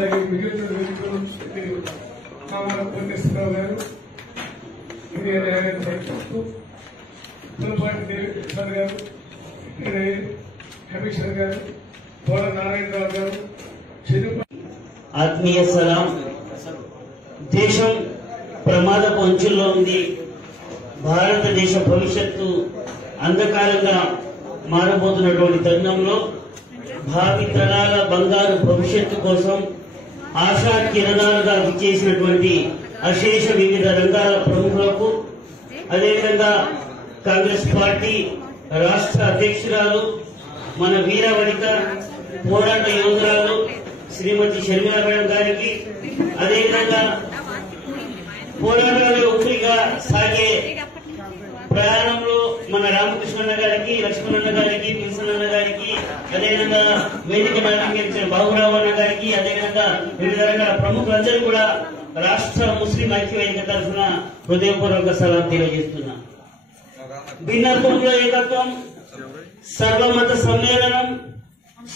అలాగే మిగిలిన వేదికలు కామల కోటేశ్వరరావు గారు హిరియ న్యాయాన్ని పరిశీలిస్తూ పులపాటి దేవేంద్ర సార్ గారు కమిషనర్ గారు పోల నారాయణరావు గారు ఆత్మీయ సలాం. దేశం ప్రమాదపు అంచుల్లో ఉంది. భారతదేశ భవిష్యత్తు అంధకారంగా మారబోతున్నటువంటి తరుణంలో భావి తరాల బంగారు భవిష్యత్తు కోసం ఆశా కిరణాలుగా విచ్చేసినటువంటి అశేష వివిధ రంగాల ప్రముఖులకు, అదేవిధంగా కాంగ్రెస్ పార్టీ రాష్ట్ర అధ్యక్షురాలు, మన వీరవనిత పోరాట యోధురాలు శ్రీమతి షర్మిలా మేడం గారికి, అదేవిధంగా పోరాటాల ఊపిరిగా సాగే ప్రయాణంలో మన రామకృష్ణన్న గారికి, లక్ష్మణన్న గారికి, పిల్సనన్న గారికి, అదేవిధంగా వేదిక అలంకరించిన బాబురావు అన్న గారికి, అదేవిధంగా వివిధ రకాల ప్రముఖులందరూ కూడా రాష్ట్ర ముస్లిం ఐక్యవేదిక తరఫున హృదయపూర్వక సలాం తెలియజేస్తున్నా. భిన్నత్వంలో ఏకత్వం, సర్వమత సమ్మేళనం,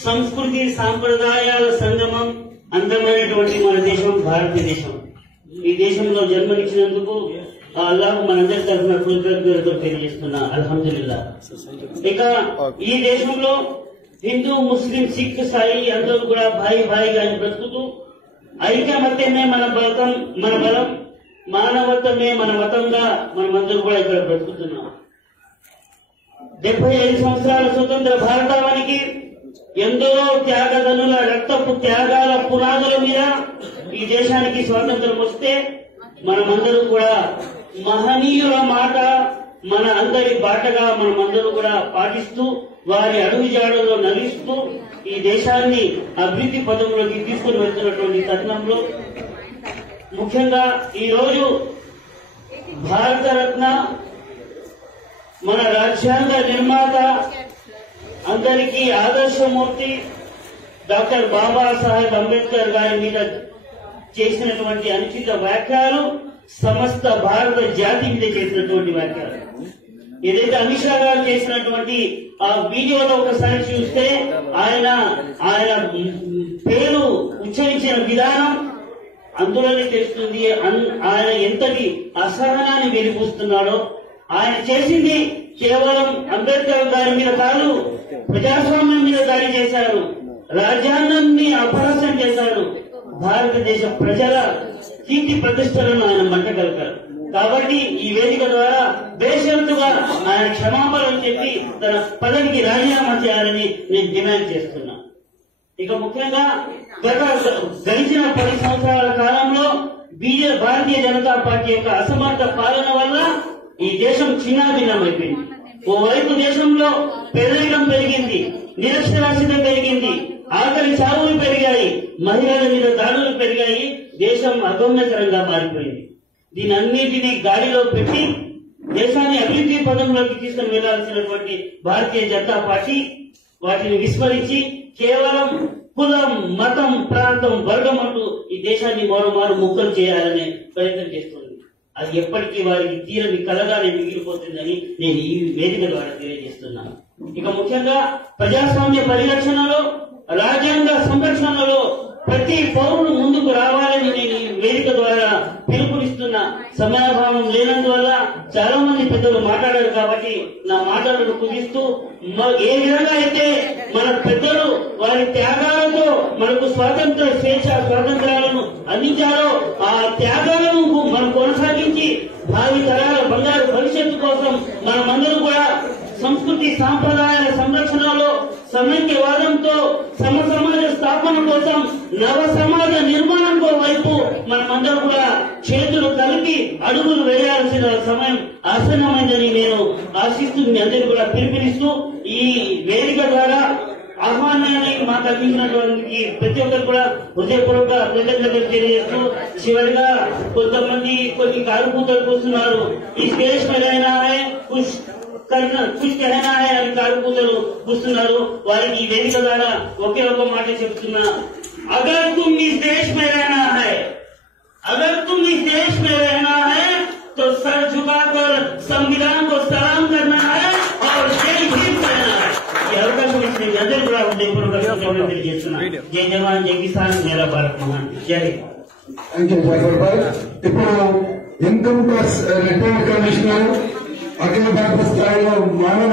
సంస్కృతి సాంప్రదాయాల సంగమం, అందమైనటువంటి మన దేశం భారతదేశం. ఈ దేశంలో జన్మనిచ్చినందుకు అల్లాహ్ మనందరి తరఫున కృతజ్ఞతలు తెలియజేస్తున్నా. అల్హమ్దులిల్లా. ఇక ఈ దేశంలో హిందూ, ముస్లిం, సిక్, సాయి అందరూ కూడా భాయిగా బ్రతుకుతూ ఐకమత్యమే మన బలం, మానవత్వమే మన మతంగా మనమందరూ కూడా ఇక్కడ బ్రతుకుతున్నాం. 75 సంవత్సరాల స్వతంత్ర భారతావనికి ఎందరో త్యాగదనుల రక్తపు త్యాగాల పునాదుల మీద ఈ దేశానికి స్వాతంత్రం వస్తే మనమందరూ కూడా మహనీయుల మాట మన అందరి బాటగా మనమందరూ కూడా పాటిస్తూ వారి అడుగుజాడలో నడుస్తూ ఈ దేశాన్ని అభివృద్ధి పథంలోకి తీసుకుని వెళ్తున్నటువంటి తరుణంలో ముఖ్యంగా ఈ రోజు భారతరత్న మన రాజ్యాంగ నిర్మాత, అందరికీ ఆదర్శమూర్తి డాక్టర్ బాబాసాహెబ్ అంబేద్కర్ గారి మీద చేసినటువంటి అనుచిత వ్యాఖ్యలు సమస్త భారత జాతి మీద చేసినటువంటి వ్యాఖ్యలు. ఏదైతే అమిత్ షా గారు చేసినటువంటి ఆ వీడియోలో ఒకసారి చూస్తే ఆయన పేరు ఉచ్చరించిన విధానం అందులోనే తెలుస్తుంది ఆయన ఎంతటి అసహనాన్ని వెలిపిస్తున్నాడో. ఆయన చేసింది కేవలం అంబేద్కర్ గారి మీద కాదు, ప్రజాస్వామ్యం మీద దాడి చేశారు, రాజ్యాంగాన్ని అపహాస్యం చేశారు, భారతదేశ ప్రజల కీర్తి ప్రతిష్టలను ఆయన మంటగలిపారు. కాబట్టి ఈ వేదిక ద్వారా బేషరతుగా ఆయన క్షమాపణలు చెప్పి తన పదవికి రాజీనామా చేయాలని నేను డిమాండ్ చేస్తున్నా. ఇక ముఖ్యంగా గడిచిన 10 సంవత్సరాల కాలంలో భారతీయ జనతా పార్టీ యొక్క అసమర్థ పాలన వల్ల ఈ దేశం చిన్నాభిన్నమైపోయింది. ఓవైపు దేశంలో పేదరికం పెరిగింది, నిరక్షరాస్యత పెరిగింది, ఆకలి చావులు పెరిగాయి, మహిళల మీద దాడులు పెరిగాయి, దేశం అగమ్యకరంగా మారిపోయింది. దీనన్నిటినీ గాడిలో పెట్టి దేశాన్ని అభివృద్ధి పథంలోకి తీసుకుని వెళ్లాల్సినటువంటి భారతీయ జనతా పార్టీ వాటిని విస్మరించి కేవలం కులం, మతం, ప్రాంతం, వర్గం అంటూ ఈ దేశాన్ని మరోమారు ముక్కలు చేయాలనే ప్రయత్నం చేస్తుంది. అది ఎప్పటికీ వారికి తీరని కలగానే మిగిలిపోతుందని నేను ఈ వేదిక ద్వారా తెలియజేస్తున్నాను. ఇక ముఖ్యంగా ప్రజాస్వామ్య పరిరక్షణలో, రాజ్యాంగ సంరక్షణలో ప్రతి పౌరుడు ముందుకు రావాలని నేను ఈ వేదిక ద్వారా పిలుపునిస్తున్న. సమయాభావం లేనందువల్ల చాలా మంది పెద్దలు మాట్లాడారు కాబట్టి నా మాటలను కుదిస్తూ ఏ విధంగా అయితే మన పెద్దలు వారి త్యాగాలతో మనకు స్వాతంత్రాలను అందించారో ఆ త్యాగాలను మనం కొనసాగించి భావి తరాల బంగారు భవిష్యత్తు కోసం మనమందరూ కూడా సంస్కృతి సాంప్రదాయాల సంరక్షణలో, సమైక్యవాదంతో సమసమాజ స్థాపన కోసం, నవ సమాజ నిర్మాణం వైపు మనమందరూ కూడా చేతులు కలిపి అడుగులు వేయాల్సిన సమయం ఆసన్నమైందని నేను ఆశిస్తూ మీ అందరికీ కూడా పిలుపునిస్తూ ఈ వేదిక ద్వారా ఆహ్వానాన్ని మాకు అందించినటువంటి ప్రతి ఒక్కరు కూడా హృదయపూర్వక కృతజ్ఞతలు తెలియజేస్తూ చివరిగా కొంతమంది కొన్ని కారుకూతలు కూస్తున్నారు. ఈ స్టేజ్ మీద కుష్ कहना है అని కారుకూతలు కూస్తున్నారు. వారికి ఈ వేదిక ద్వారా ఒకే ఒక మాట చెప్తున్నా, అగర్ తుమ్ ఇస్ దేశ్ మే रहना है, अगर तुम इस देश में रहना है तो सर झुकाकर संविधान को सलाम करना है और जय हिंद कहना है. ఈ అవకాశం మీ అందరూ కూడా హృదయపూర్వకంగా తెలియజేస్తున్నాను. జై జవాన్, జై కిసాన్, మేరా భారత్ మహాన్. జై ఇప్పుడు ఇన్కమ్ ట్యాక్స్ రిటర్న్ కమిషనర్ అఖిల భారత స్థాయిలో మానవ